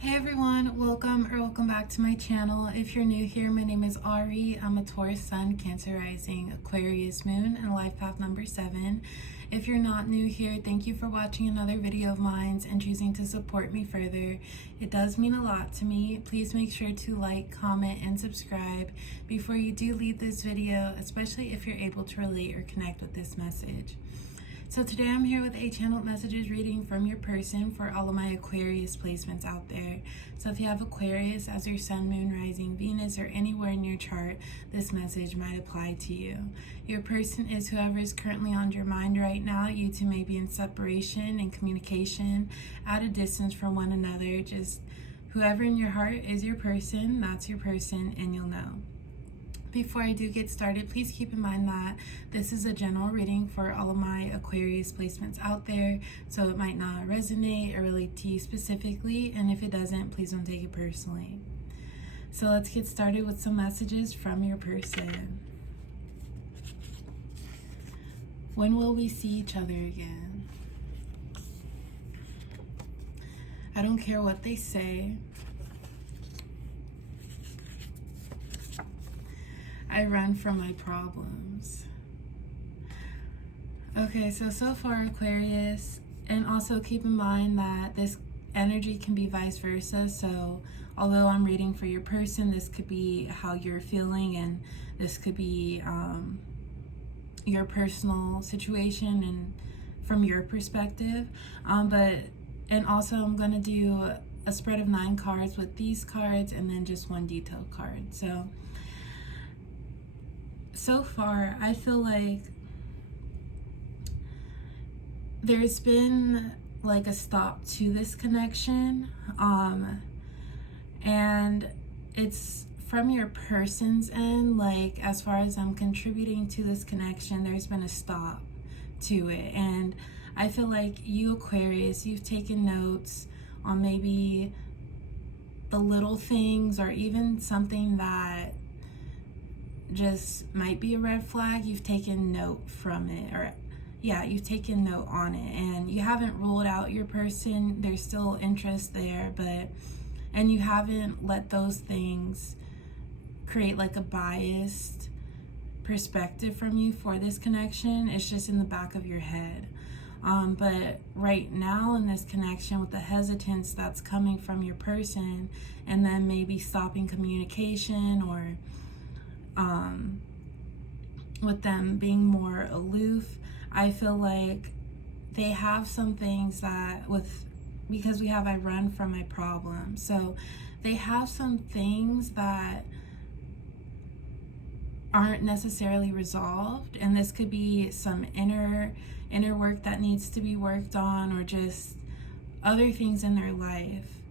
Hey everyone, welcome back to my channel. If you're new here, my name is Ari. I'm a Taurus Sun, Cancer Rising, Aquarius Moon, and life path number 7. If you're not new here, thank you for watching another video of mine and choosing to support me further. It does mean a lot to me. Please make sure to like, comment, and subscribe before you do leave this video, especially if you're able to relate or connect with this message. So today I'm here with a channeled messages reading from your person for all of my Aquarius placements out there. So if you have Aquarius as your sun, moon, rising, Venus, or anywhere in your chart, this message might apply to you. Your person is whoever is currently on your mind right now. You two may be in separation and communication, at a distance from one another. Just whoever in your heart is your person, that's your person, and you'll know. Before I do get started, please keep in mind that this is a general reading for all of my Aquarius placements out there, so it might not resonate or relate to you specifically, and if it doesn't, please don't take it personally. So let's get started with some messages from your person. When will we see each other again? I don't care what they say. I run from my problems. Okay, so far Aquarius, and also keep in mind that this energy can be vice versa. So although I'm reading for your person, this could be how you're feeling, and this could be your personal situation and from your perspective. And also I'm going to do a spread of 9 cards with these cards and then just one detailed card. So far, I feel like there's been like a stop to this connection, and it's from your person's end. Like, as far as I'm contributing to this connection, there's been a stop to it, and I feel like you, Aquarius, you've taken notes on maybe the little things or even something that just might be a red flag. You've taken note from it, or you've taken note on it, and you haven't ruled out your person. There's still interest there, and you haven't let those things create like a biased perspective from you for this connection. It's just in the back of your head. But right now in this connection, with the hesitance that's coming from your person, and then maybe stopping communication, or with them being more aloof, I feel like they have some things that because we have I run from my problems. So they have some things that aren't necessarily resolved, and this could be some inner work that needs to be worked on, or just other things in their life.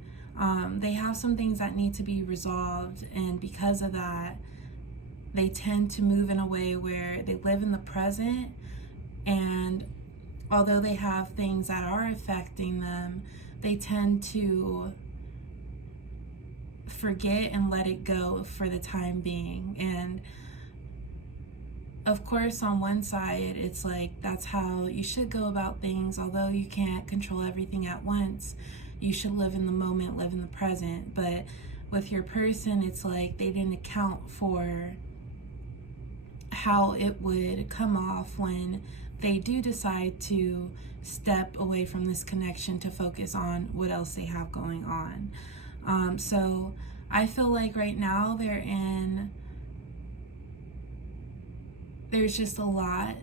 They have some things that need to be resolved, and because of that, they tend to move in a way where they live in the present, and although they have things that are affecting them, they tend to forget and let it go for the time being. And of course, on one side, it's like that's how you should go about things. Although you can't control everything at once, you should live in the moment, live in the present. But with your person, it's like they didn't account for how it would come off when they do decide to step away from this connection to focus on what else they have going on. So I feel like right now there's just a lot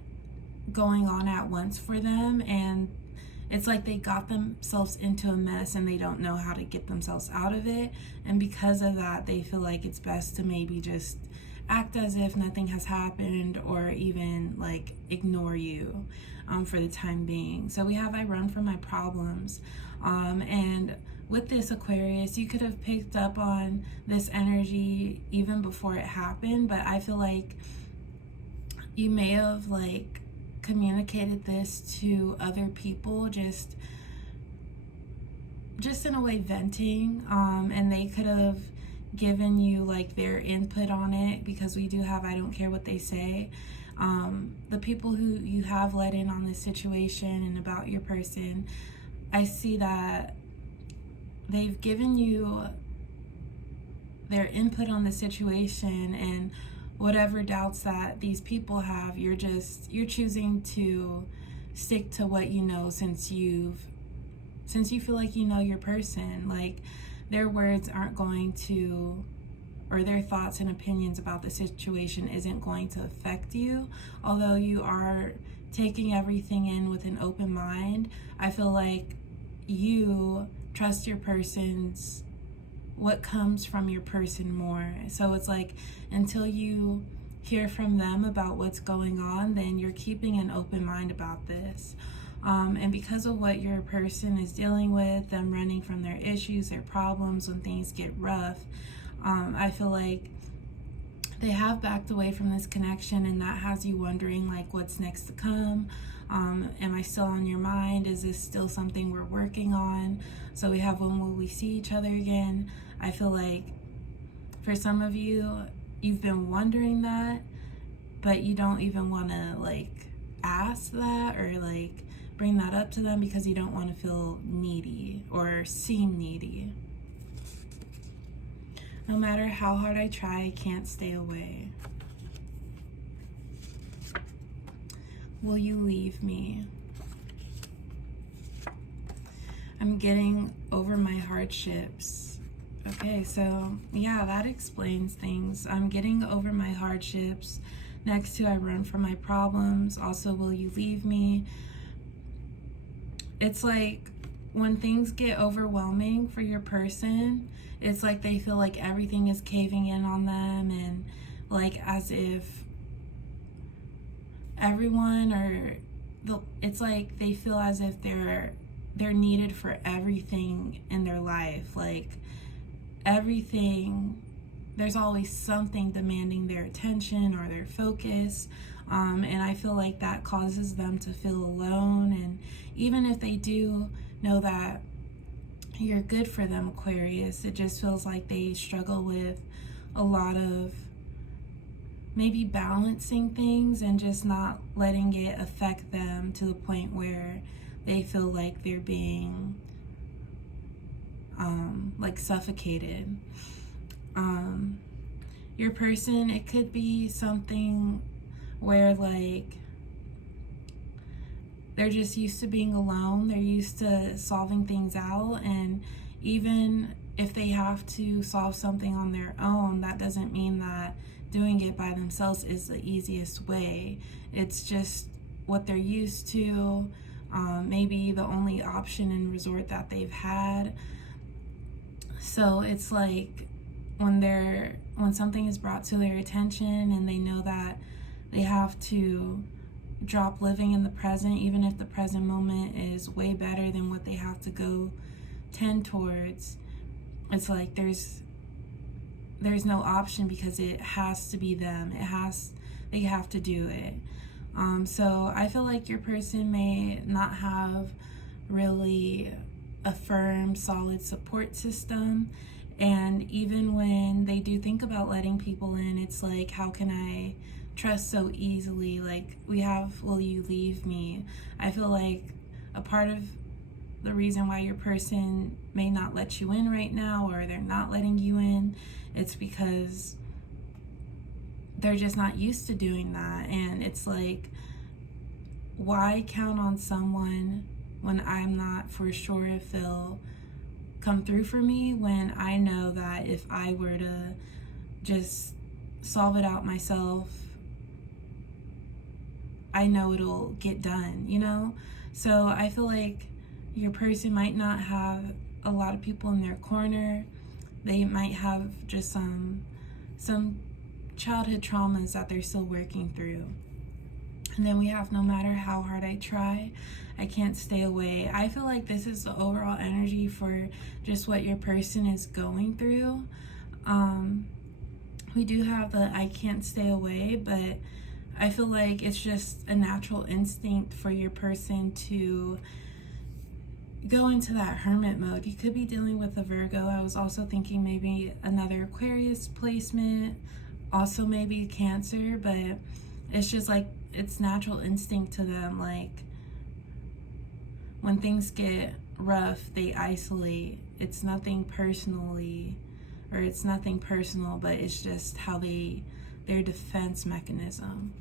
going on at once for them, and it's like they got themselves into a mess and they don't know how to get themselves out of it. And because of that, they feel like it's best to maybe just act as if nothing has happened, or even like ignore you for the time being. So we have I run from my problems, and with this, Aquarius, you could have picked up on this energy even before it happened, but I feel like you may have like communicated this to other people, just in a way venting, and they could have given you like their input on it, because we do have I don't care what they say. The people who you have let in on this situation and about your person, I see that they've given you their input on the situation, and whatever doubts that these people have, you're choosing to stick to what you know, since you feel like you know your person. Like, their words aren't going to, or their thoughts and opinions about the situation isn't going to affect you. Although you are taking everything in with an open mind, I feel like you trust your person's, what comes from your person more. So it's like, until you hear from them about what's going on, then you're keeping an open mind about this. And because of what your person is dealing with, them running from their issues, their problems when things get rough, I feel like they have backed away from this connection, and that has you wondering, like, what's next to come? Am I still on your mind? Is this still something we're working on? So we have, when will we see each other again? I feel like for some of you, you've been wondering that, but you don't even want to, like, ask that or, like, bring that up to them because you don't want to feel needy or seem needy. No matter how hard I try, I can't stay away. Will you leave me? I'm getting over my hardships. Okay, so yeah, that explains things. I'm getting over my hardships. Next to, I run from my problems. Also, will you leave me? It's like when things get overwhelming for your person, it's like they feel like everything is caving in on them, and like as if everyone, or it's like they feel as if they're needed for everything in their life. Like everything, there's always something demanding their attention or their focus. And I feel like that causes them to feel alone. And even if they do know that you're good for them, Aquarius, it just feels like they struggle with a lot of maybe balancing things and just not letting it affect them to the point where they feel like they're being like suffocated. Your person, it could be something where like they're just used to being alone, they're used to solving things out, and even if they have to solve something on their own, that doesn't mean that doing it by themselves is the easiest way. It's just what they're used to, maybe the only option and resort that they've had. So it's like when something is brought to their attention and they know that they have to drop living in the present, even if the present moment is way better than what they have to go tend towards, it's like there's no option because it has to be them. They have to do it. So I feel like your person may not have really a firm, solid support system. And even when they do think about letting people in, it's like, how can I trust so easily? Like we have, will you leave me? I feel like a part of the reason why your person may not let you in right now, or they're not letting you in, it's because they're just not used to doing that. And it's like, why count on someone when I'm not for sure if they'll come through for me, when I know that if I were to just solve it out myself, I know it'll get done, you know? So I feel like your person might not have a lot of people in their corner. They might have just some childhood traumas that they're still working through. And then we have, no matter how hard I try, I can't stay away. I feel like this is the overall energy for just what your person is going through. We do have the I can't stay away, but I feel like it's just a natural instinct for your person to go into that hermit mode. You could be dealing with a Virgo. I was also thinking maybe another Aquarius placement, also maybe Cancer, but it's just like it's natural instinct to them. Like when things get rough, they isolate it's nothing personally, or it's nothing personal, but it's just how their defense mechanism.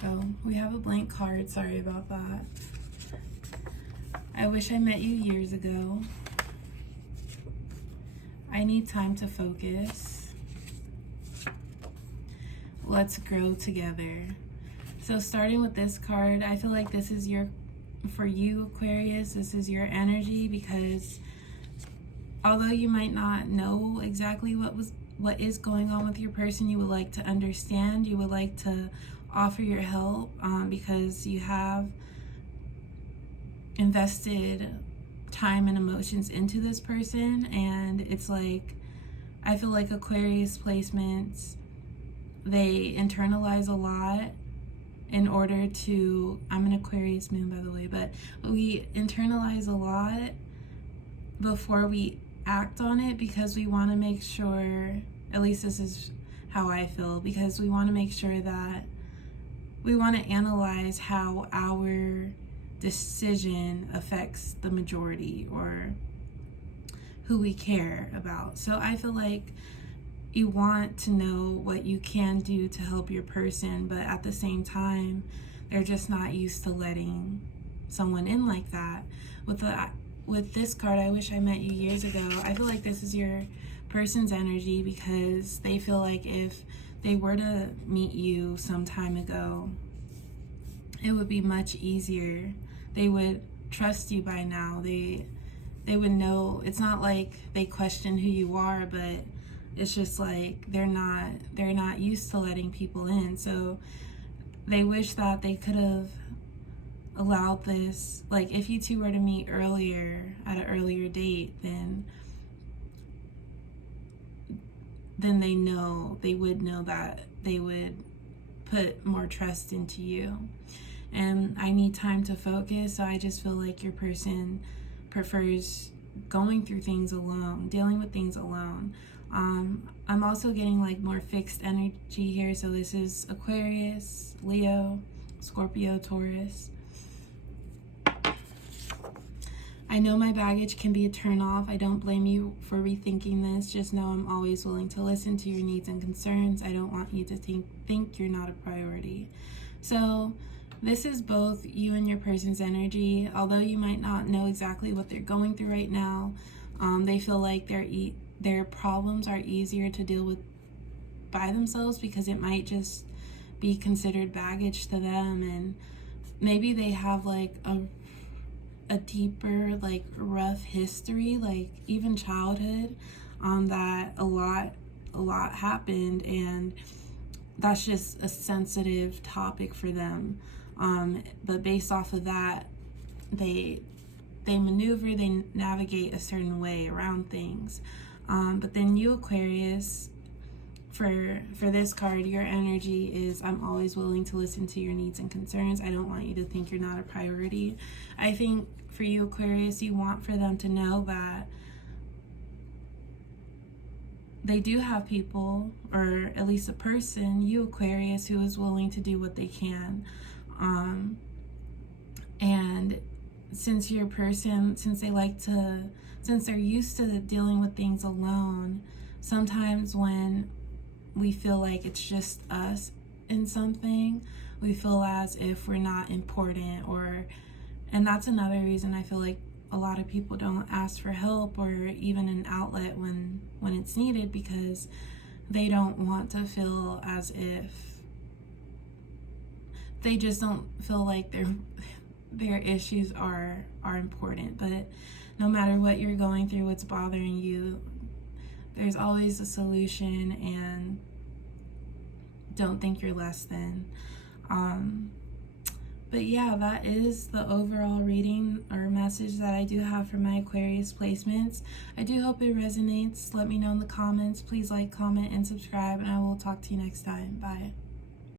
So we have a blank card. Sorry about that. I wish I met you years ago. I need time to focus. Let's grow together. So starting with this card, I feel like this is for you, Aquarius, this is your energy, because although you might not know exactly what is going on with your person, you would like to understand, you would like to offer your help, because you have invested time and emotions into this person. And it's like, I feel like Aquarius placements, they internalize a lot in order to, I'm an Aquarius moon, by the way, but we internalize a lot before we act on it, because we want to make sure, at least this is how I feel, because we want to make sure that we want to analyze how our decision affects the majority, or who we care about. So I feel like you want to know what you can do to help your person, but at the same time, they're just not used to letting someone in like that. With this card, I wish I met you years ago, I feel like this is your person's energy, because they feel like if they were to meet you some time ago, it would be much easier. They would trust you by now. They would know. It's not like they question who you are, but it's just like they're not used to letting people in. So they wish that they could have allowed this, like if you two were to meet earlier, at an earlier date, then they would know that they would put more trust into you. And I need time to focus, so I just feel like your person prefers going through things alone, dealing with things alone. I'm also getting like more fixed energy here, so this is Aquarius, Leo, Scorpio, Taurus. I know my baggage can be a turn off. I don't blame you for rethinking this. Just know I'm always willing to listen to your needs and concerns. I don't want you to think you're not a priority. So this is both you and your person's energy. Although you might not know exactly what they're going through right now, they feel like their problems are easier to deal with by themselves, because it might just be considered baggage to them, and maybe they have like a deeper, like rough history, like even childhood, that a lot happened, and that's just a sensitive topic for them. But based off of that, they maneuver, they navigate a certain way around things. But then you, Aquarius, for this card, your energy is, I'm always willing to listen to your needs and concerns. I don't want you to think you're not a priority. I think for you, Aquarius, you want for them to know that they do have people, or at least a person, you, Aquarius, who is willing to do what they can. And since your person, since they're used to dealing with things alone, sometimes when we feel like it's just us in something, we feel as if we're not important, and that's another reason I feel like a lot of people don't ask for help or even an outlet when it's needed, because they don't want to feel as if, they just don't feel like their issues are important. But no matter what you're going through, what's bothering you, there's always a solution, and don't think you're less than. But yeah, that is the overall reading or message that I do have for my Aquarius placements. I do hope it resonates. Let me know in the comments. Please like, comment, and subscribe, and I will talk to you next time. Bye.